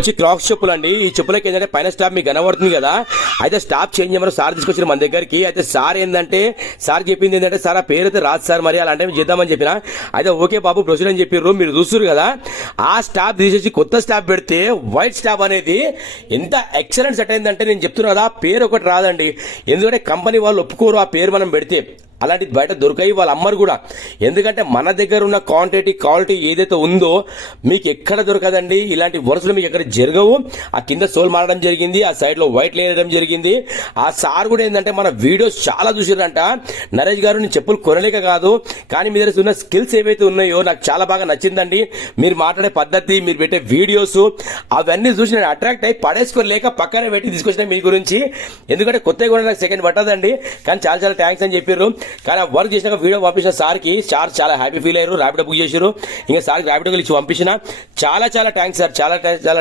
వచ్చి క్లాక్స్ చెప్పులు అండి. ఈ చెప్పులకి ఏంటంటే పైన స్టాప్ మీకు కనబడుతుంది కదా, అయితే స్టాప్ చేంజ్ చేయమని సార్ తీసుకొచ్చిన మన దగ్గరికి. అయితే సార్ ఏంటంటే సార్ చెప్పింది ఏంటంటే సార్ ఆ పేరు అయితే రాదు సార్, మరి అలాంటి చేద్దామని చెప్పిన. అయితే ఓకే బాబు ప్రొసీడ్ అని చెప్పారు. మీరు చూస్తారు కదా, ఆ స్టాప్ తీసేసి కొత్త స్టాప్ పెడితే వైట్ స్టాప్ అనేది ఎంత ఎక్సలెంట్ సెట్ అయిందంటే నేను చెప్తున్నా కదా, పేరు ఒకటి రాదండి. ఎందుకంటే కంపెనీ వాళ్ళు ఒప్పుకోరు ఆ పేరు మనం పెడితే. అలాంటిది బయట దొరకాయి, వాళ్ళు అమ్మరు కూడా. ఎందుకంటే మన దగ్గర ఉన్న క్వాలిటీ ఏదైతే ఉందో మీకు ఎక్కడ దొరకదండి. ఇలాంటి వరుసలు మీకు ఎక్కడ జరగవు. ఆ కింద సోల్ మారడం జరిగింది, ఆ సైడ్ లో వైట్ లేయడం జరిగింది. ఆ సార్ కూడా ఏంటంటే మన వీడియోస్ చాలా చూసారంట. నరేష్ గారు నేను చెప్పులు కొనలేక కాదు, కానీ మీ దగ్గర ఉన్న స్కిల్స్ ఏవైతే ఉన్నాయో నాకు చాలా బాగా నచ్చిందండి. మీరు మాట్లాడే పద్ధతి, మీరు పెట్టే వీడియోస్ అవన్నీ చూసి నేను అట్రాక్ట్ అయ్యి పడేసుకోలేక పక్కన పెట్టి తీసుకొచ్చిన మీ గురించి. ఎందుకంటే కొత్తగా కూడా నాకు సెకండ్ పట్టదండి, కానీ చాలా చాలా థ్యాంక్స్ అని చెప్పారు. కానీ వర్క్ చేసినాక వీడియో పంపించిన సార్కి సార్ చాలా హ్యాపీ ఫీల్ అయ్యారు. ర్యాపిడో బుక్ చేశారు, ఇంకా సార్కి ర్యాపిడో ఇచ్చి పంపించిన. చాలా చాలా థ్యాంక్స్ సార్, చాలా చాలా